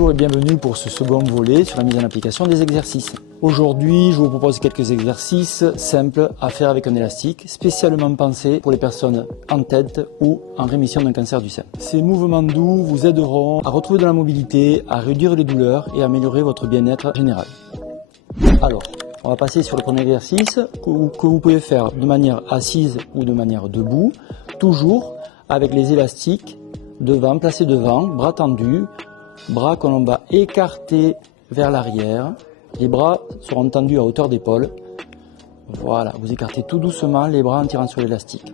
Bonjour et bienvenue pour ce second volet sur la mise en application des exercices. Aujourd'hui, je vous propose quelques exercices simples à faire avec un élastique, spécialement pensés pour les personnes en tête ou en rémission d'un cancer du sein. Ces mouvements doux vous aideront à retrouver de la mobilité, à réduire les douleurs et à améliorer votre bien-être général. Alors, on va passer sur le premier exercice que vous pouvez faire de manière assise ou de manière debout, toujours avec les élastiques placés devant, bras tendus, bras que l'on va écarter vers l'arrière. Les bras seront tendus à hauteur d'épaule. Voilà, vous écartez tout doucement les bras en tirant sur l'élastique.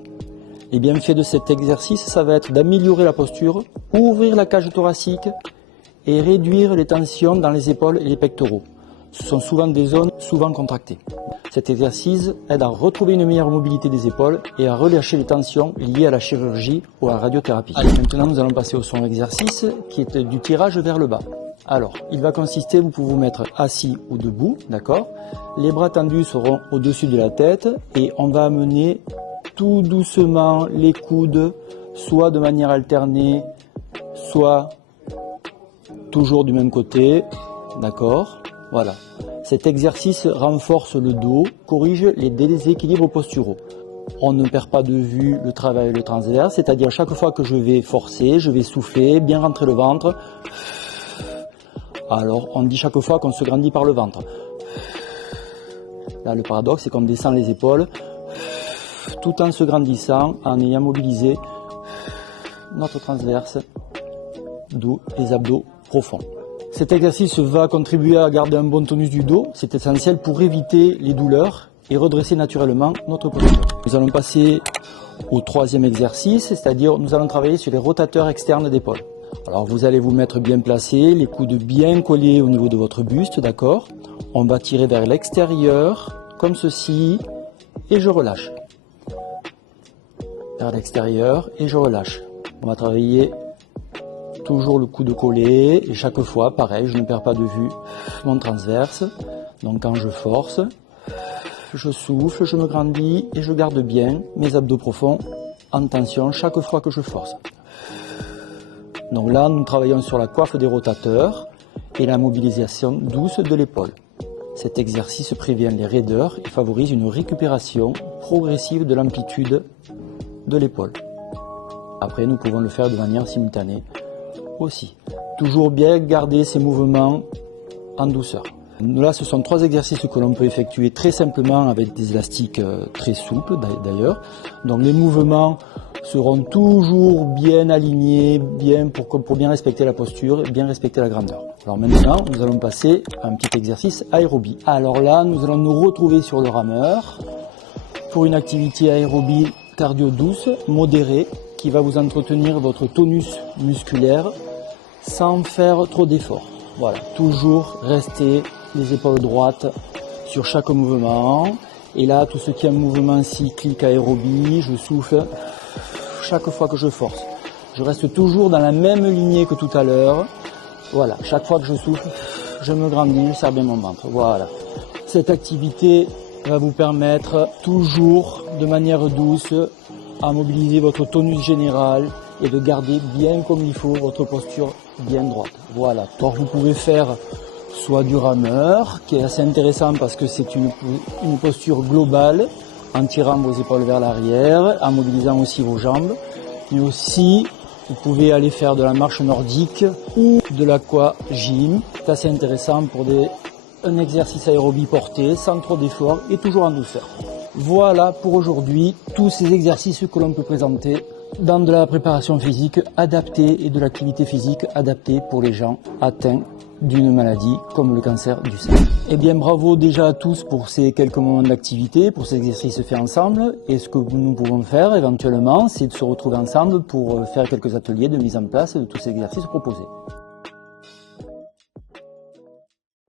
Les bienfaits de cet exercice, ça va être d'améliorer la posture, ouvrir la cage thoracique et réduire les tensions dans les épaules et les pectoraux. Ce sont souvent des zones souvent contractées. Cet exercice aide à retrouver une meilleure mobilité des épaules et à relâcher les tensions liées à la chirurgie ou à la radiothérapie. Allez, maintenant nous allons passer au second exercice qui est du tirage vers le bas. Alors, il va consister, vous pouvez vous mettre assis ou debout, d'accord? Les bras tendus seront au-dessus de la tête et on va amener tout doucement les coudes, soit de manière alternée, soit toujours du même côté, d'accord? Voilà. Cet exercice renforce le dos, corrige les déséquilibres posturaux. On ne perd pas de vue le travail le transverse, c'est-à-dire chaque fois que je vais forcer, je vais souffler, bien rentrer le ventre. Alors, on dit chaque fois qu'on se grandit par le ventre. Là, le paradoxe, c'est qu'on descend les épaules tout en se grandissant, en ayant mobilisé notre transverse, d'où les abdos profonds. Cet exercice va contribuer à garder un bon tonus du dos. C'est essentiel pour éviter les douleurs et redresser naturellement notre posture. Nous allons passer au troisième exercice, c'est-à-dire nous allons travailler sur les rotateurs externes d'épaule. Alors vous allez vous mettre bien placé, les coudes bien collés au niveau de votre buste, d'accord? On va tirer vers l'extérieur, comme ceci, et je relâche. Vers l'extérieur, et je relâche. On va travailler toujours le coude collé, et chaque fois, pareil, je ne perds pas de vue mon transverse. Donc quand je force, je souffle, je me grandis, et je garde bien mes abdos profonds en tension chaque fois que je force. Donc là, nous travaillons sur la coiffe des rotateurs et la mobilisation douce de l'épaule. Cet exercice prévient les raideurs et favorise une récupération progressive de l'amplitude de l'épaule. Après, nous pouvons le faire de manière simultanée aussi. Toujours bien garder ces mouvements en douceur. Là, ce sont trois exercices que l'on peut effectuer très simplement avec des élastiques très souples d'ailleurs. Donc les mouvements seront toujours bien alignés, pour bien respecter la posture, bien respecter la grandeur. Alors maintenant, nous allons passer à un petit exercice aérobie. Alors là, nous allons nous retrouver sur le rameur pour une activité aérobie cardio douce, modérée, qui va vous entretenir votre tonus musculaire sans faire trop d'efforts. Voilà, toujours rester les épaules droites sur chaque mouvement. Et là, tout ce qui est un mouvement cyclique aérobie, je souffle chaque fois que je force. Je reste toujours dans la même lignée que tout à l'heure. Voilà, chaque fois que je souffle, je me grandis, je serre bien mon ventre. Voilà. Cette activité va vous permettre toujours de manière douce à mobiliser votre tonus général et de garder bien comme il faut votre posture bien droite. Voilà. Alors vous pouvez faire soit du rameur, qui est assez intéressant parce que c'est une posture globale, en tirant vos épaules vers l'arrière, en mobilisant aussi vos jambes. Mais aussi, vous pouvez aller faire de la marche nordique ou de l'aquagym. C'est assez intéressant pour un exercice aérobie porté, sans trop d'efforts et toujours en douceur. Voilà pour aujourd'hui tous ces exercices que l'on peut présenter dans de la préparation physique adaptée et de l'activité physique adaptée pour les gens atteints d'une maladie comme le cancer du sein. Eh bien bravo déjà à tous pour ces quelques moments d'activité, pour ces exercices faits ensemble. Et ce que nous pouvons faire éventuellement, c'est de se retrouver ensemble pour faire quelques ateliers de mise en place de tous ces exercices proposés.